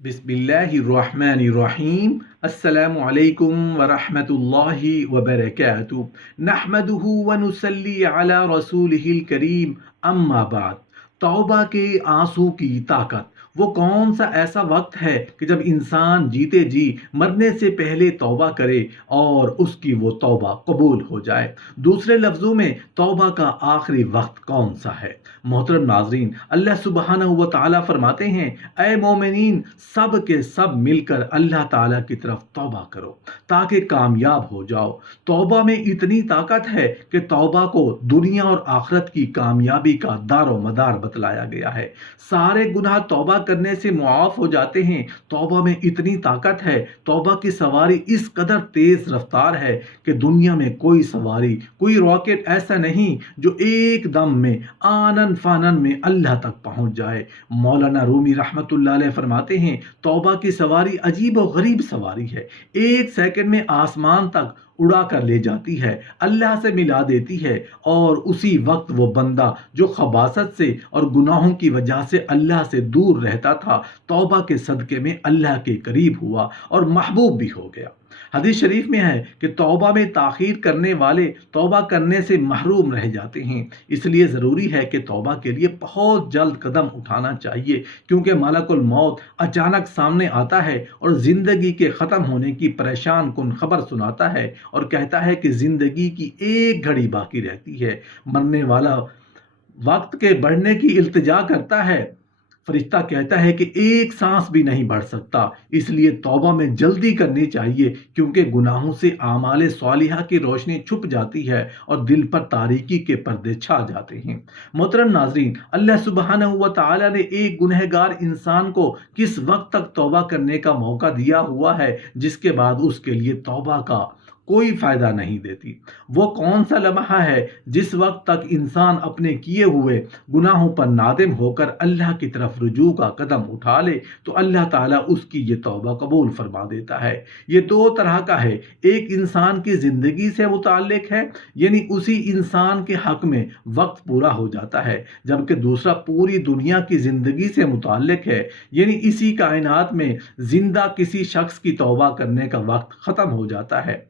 بسم اللہ الرحمن الرحیم۔ السلام علیکم ورحمۃ اللہ وبرکاتہ۔ نحمدہ ونصلی علی رسولہ الکریم، اما بعد۔ توبہ کے آنسو کی طاقت۔ وہ کون سا ایسا وقت ہے کہ جب انسان جیتے جی مرنے سے پہلے توبہ کرے اور اس کی وہ توبہ قبول ہو جائے؟ دوسرے لفظوں میں توبہ کا آخری وقت کون سا ہے؟ محترم ناظرین، اللہ سبحانہ و تعالیٰ فرماتے ہیں، اے مومنین، سب کے سب مل کر اللہ تعالیٰ کی طرف توبہ کرو تاکہ کامیاب ہو جاؤ۔ توبہ میں اتنی طاقت ہے کہ توبہ کو دنیا اور آخرت کی کامیابی کا دار و مدار بتلایا گیا ہے۔ سارے گناہ توبہ کرنے سے معاف ہو جاتے ہیں۔ توبہ میں اتنی طاقت ہے، توبہ کی سواری اس قدر تیز رفتار ہے کہ دنیا میں کوئی سواری، کوئی راکٹ ایسا نہیں جو ایک دم میں آنن فانن میں اللہ تک پہنچ جائے۔ مولانا رومی رحمت اللہ علیہ فرماتے ہیں، توبہ کی سواری عجیب و غریب سواری ہے۔ ایک سیکنڈ میں آسمان تک اڑا کر لے جاتی ہے، اللہ سے ملا دیتی ہے، اور اسی وقت وہ بندہ جو خباثت سے اور گناہوں کی وجہ سے اللہ سے دور رہتا تھا، توبہ کے صدقے میں اللہ کے قریب ہوا اور محبوب بھی ہو گیا۔ حدیث شریف میں ہے کہ توبہ میں تاخیر کرنے والے توبہ کرنے سے محروم رہ جاتے ہیں۔ اس لیے ضروری ہے کہ توبہ کے لیے بہت جلد قدم اٹھانا چاہیے، کیونکہ ملک الموت اچانک سامنے آتا ہے اور زندگی کے ختم ہونے کی پریشان کن خبر سناتا ہے اور کہتا ہے کہ زندگی کی ایک گھڑی باقی رہتی ہے۔ مرنے والا وقت کے بڑھنے کی التجا کرتا ہے، فرشتہ کہتا ہے کہ ایک سانس بھی نہیں بڑھ سکتا۔ اس لیے توبہ میں جلدی کرنی چاہیے، کیونکہ گناہوں سے اعمال صالحہ کی روشنی چھپ جاتی ہے اور دل پر تاریکی کے پردے چھا جاتے ہیں۔ محترم ناظرین، اللہ سبحانہ و تعالیٰ نے ایک گنہگار انسان کو کس وقت تک توبہ کرنے کا موقع دیا ہوا ہے جس کے بعد اس کے لیے توبہ کا کوئی فائدہ نہیں دیتی؟ وہ کون سا لمحہ ہے جس وقت تک انسان اپنے کیے ہوئے گناہوں پر نادم ہو کر اللہ کی طرف رجوع کا قدم اٹھا لے تو اللہ تعالیٰ اس کی یہ توبہ قبول فرما دیتا ہے؟ یہ دو طرح کا ہے۔ ایک انسان کی زندگی سے متعلق ہے، یعنی اسی انسان کے حق میں وقت پورا ہو جاتا ہے، جبکہ دوسرا پوری دنیا کی زندگی سے متعلق ہے، یعنی اسی کائنات میں زندہ کسی شخص کی توبہ کرنے کا وقت ختم ہو جاتا ہے۔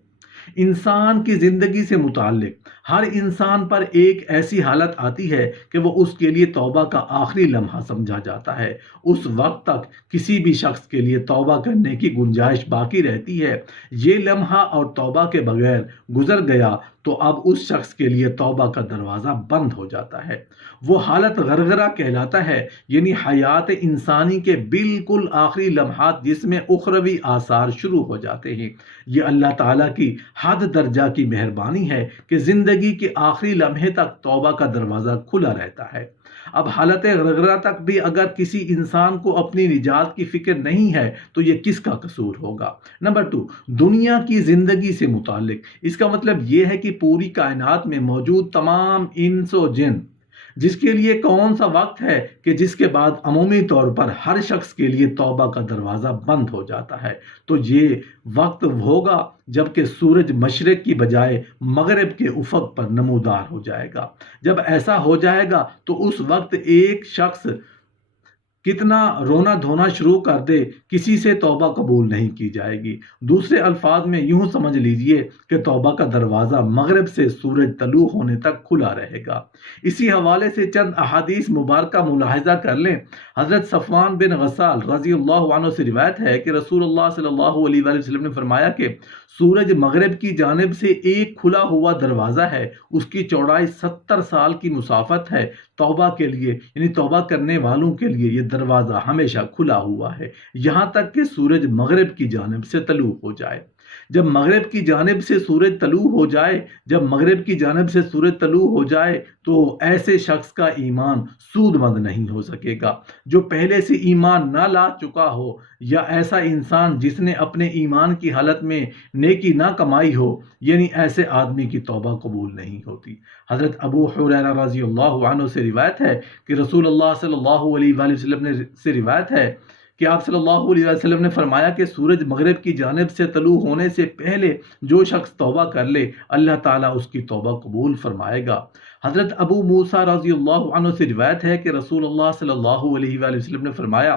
انسان کی زندگی سے متعلق ہر انسان پر ایک ایسی حالت آتی ہے کہ وہ اس کے لیے توبہ کا آخری لمحہ سمجھا جاتا ہے۔ اس وقت تک کسی بھی شخص کے لیے توبہ کرنے کی گنجائش باقی رہتی ہے۔ یہ لمحہ اور توبہ کے بغیر گزر گیا تو اب اس شخص کے لیے توبہ کا دروازہ بند ہو جاتا ہے۔ وہ حالت غرغرہ کہلاتا ہے، یعنی حیات انسانی کے بالکل آخری لمحات جس میں اخروی آثار شروع ہو جاتے ہیں۔ یہ اللہ تعالیٰ کی حد درجہ کی مہربانی ہے کہ زندگی کے آخری لمحے تک توبہ کا دروازہ کھلا رہتا ہے۔ اب حالت غرغرہ تک بھی اگر کسی انسان کو اپنی نجات کی فکر نہیں ہے تو یہ کس کا قصور ہوگا؟ نمبر 2، دنیا کی زندگی سے متعلق۔ اس کا مطلب یہ ہے کہ پوری کائنات میں موجود تمام انس و جن، جس کے لیے کون سا وقت ہے کہ جس کے بعد عمومی طور پر ہر شخص کے لیے توبہ کا دروازہ بند ہو جاتا ہے؟ تو یہ وقت ہوگا جب کہ سورج مشرق کی بجائے مغرب کے افق پر نمودار ہو جائے گا۔ جب ایسا ہو جائے گا تو اس وقت ایک شخص کتنا رونا دھونا شروع کر دے، کسی سے توبہ قبول نہیں کی جائے گی۔ دوسرے الفاظ میں یوں سمجھ لیجئے کہ توبہ کا دروازہ مغرب سے سورج طلوع ہونے تک کھلا رہے گا۔ اسی حوالے سے چند احادیث مبارکہ ملاحظہ کر لیں۔ حضرت صفوان بن غسال رضی اللہ عنہ سے روایت ہے کہ رسول اللہ صلی اللہ علیہ وآلہ وسلم نے فرمایا کہ سورج مغرب کی جانب سے ایک کھلا ہوا دروازہ ہے، اس کی چوڑائی 70 سال کی مسافت ہے۔ توبہ کے لیے، یعنی توبہ کرنے والوں کے لیے یہ دروازہ ہمیشہ کھلا ہوا ہے، یہاں تک کہ سورج مغرب کی جانب سے طلوع ہو جائے۔ جب مغرب کی جانب سے سورج طلوع ہو جائے، جب مغرب کی جانب سے سورج طلوع ہو جائے تو ایسے شخص کا ایمان سود مند نہیں ہو سکے گا جو پہلے سے ایمان نہ لا چکا ہو، یا ایسا انسان جس نے اپنے ایمان کی حالت میں نیکی نہ کمائی ہو، یعنی ایسے آدمی کی توبہ قبول نہیں ہوتی۔ حضرت ابو ہریرہ رضی اللہ عنہ سے روایت ہے کہ رسول اللہ صلی اللہ علیہ وآلہ وسلم سے روایت ہے کہ آپ صلی اللہ علیہ وسلم نے فرمایا کہ سورج مغرب کی جانب سے طلوع ہونے سے پہلے جو شخص توبہ کر لے، اللہ تعالیٰ اس کی توبہ قبول فرمائے گا۔ حضرت ابو موسیٰ رضی اللہ عنہ سے روایت ہے کہ رسول اللہ صلی اللہ علیہ وآلہ وسلم نے فرمایا،